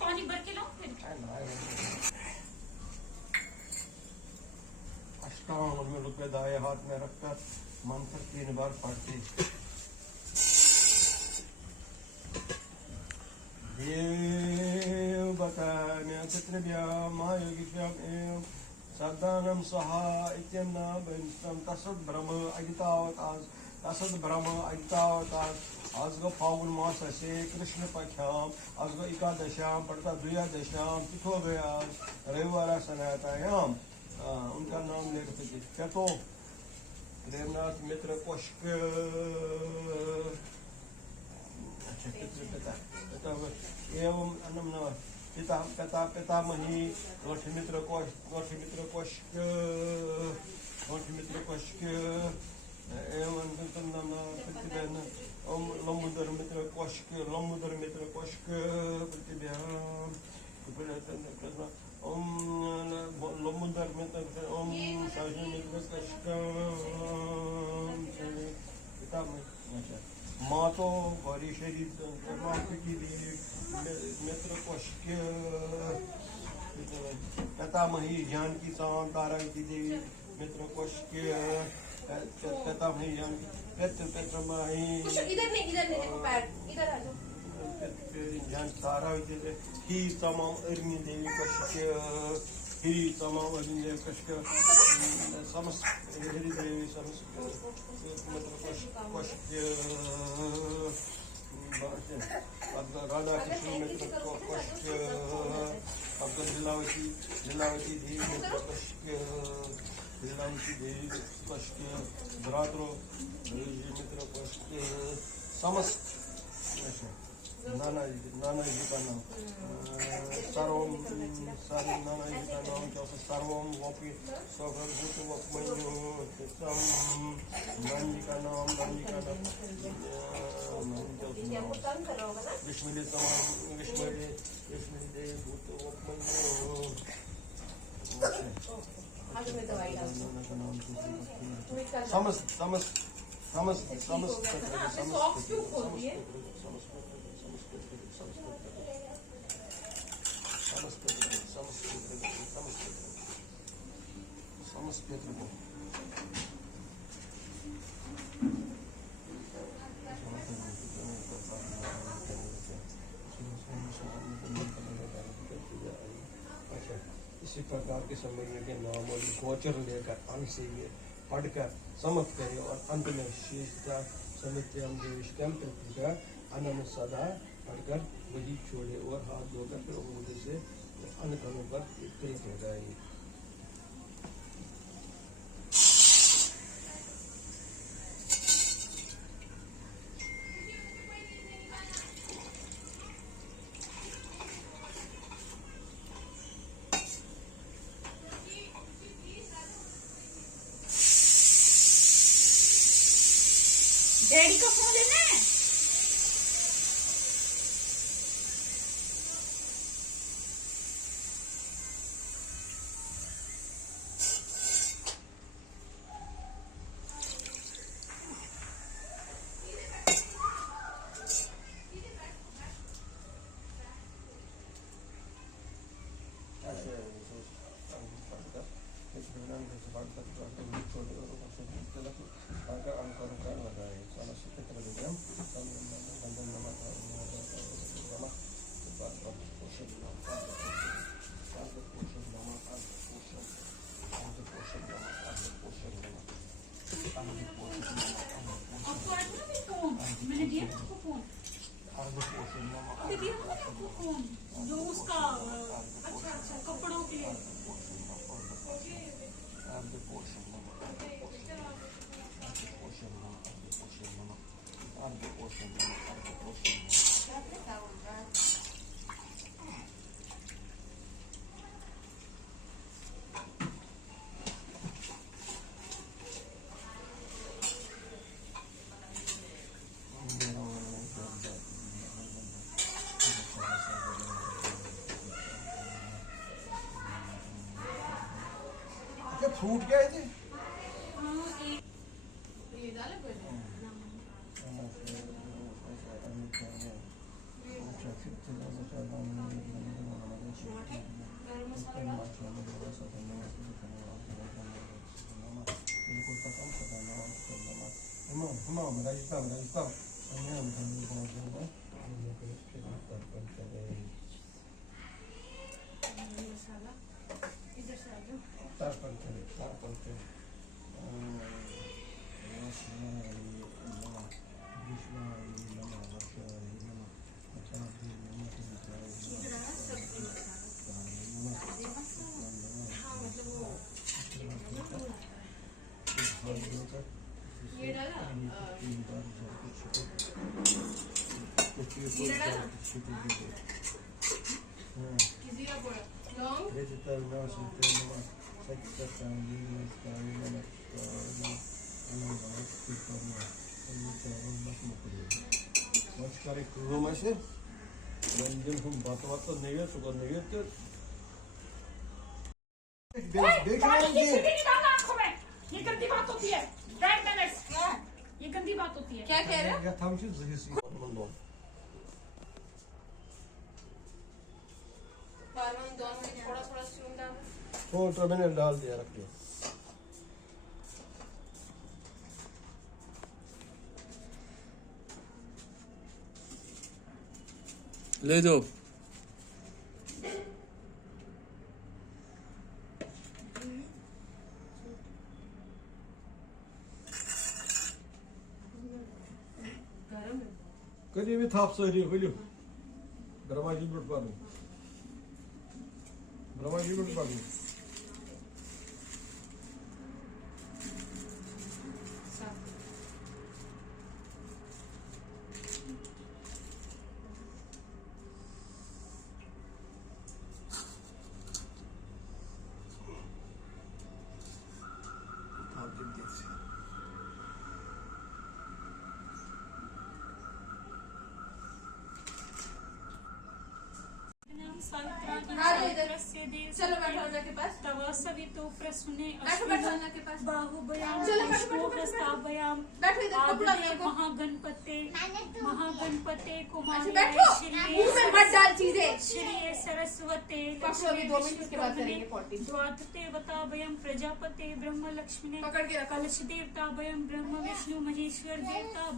पानी भर के लाओ फिर। अष्टांग में रुपये दाएं हाथ में रखकर मंत्र 3 बार पढ़ती। देव बताम्य चित्रभ्याम योगिभ्याम एवं सदानं सहा इत्यन्ना बंसम तसद ब्रह्म अगितावतास तसद ब्रह्म अगितावतास आज गो फागुन मास से कृष्ण पक्षाम आज गो एकादशाम पड़ता द्वियादशाम तिथो गया रविवार सनातायाम उनका नाम लेकर थे क्या तो प्रेमनाथ मित्र पुष्क एवं अन्नम पिता पिता पितामही गौठमित्र पुष्क एवं प्रतिबहन ओम लंबोदर मित्र पुष्क प्रतिबहन ओम लंबोदर मित्र ओम साजन मित्र पुष्क पितामही मातो गौरी शरीर की मित्र पुष्क पितामही जानकी तारा की देवी मित्र पुष्क पितामही पितृमाही जान तारा ही तमाम अग्नि देवी पुष्क ही तमाम अग्नि देवी पुष्क समस्त हरि देवी समस्त मित्र पुष्क राधा कृष्ण मित्र पुष्क लीलावती देवी मित्र पुष्क लीलावती देवी पुष्क भ्रातृ मित्र पुष्क समस्त नानाजी का नाम सर्वम सारे नानाजी का नाम चौथा सर्वम गोपी स्वभूत नानी का नाम विष्णुदे भूत समस्त समस्त समस्त समस्त इसी प्रकार के समय के नाम और गोचर लेकर अंग से ये पढ़कर समाप्त करें और अंत में शेषता समित्यम देविष्टम प्रतिका अन्न सदा पढ़कर वही छोड़े और हाथ धोकर फिर उंगली से अन्य कनों पर तिलक लगाएंगे। डैडी का फोन लेना है। मैंने दिया ना आपको फोन, दिया ना आपको फोन जो उसका अच्छा कपड़ों के लिए। फ्रूट क्या है जी? ये डाले पहले गरम मसाला मसाला इधर से आ जाओ इधर आना सब्जी मसाला हाँ मतलब वो ये डाला जीरा डाला जीरा बोला लौंग ये गंदी बात होती है। Bad manners. ये गंदी बात होती है। क्या कह रहे हो दोनों में थोड़ा थोड़ा चून डालो तो मैंने डाल दिया, रख दिया। ले दो। गरम है कधी मी थाप सहरी खोलू ब्रह्माजी बुट पाडू चलो बैठो अन्ना के पास तवासवितो प्रसूने बैठो अन्ना के पास बाहुबयाम चलो, बैठो, विष्णु बैठो, हस्ताभयाम बैठो इधर कपड़ा आदि मेरे को महागणपते अच्छा कुमारी बैठो मुंह में मत डाल चीजें श्री सरस्वते पकड़ो अभी 2 मिनट इसके बाद करेंगे 40 द्वादतेवताभयं प्रजापते ब्रह्म लक्ष्मणे पकड़ के रखो कलश देवताभयं ब्रह्म विष्णु महेश्वर देवता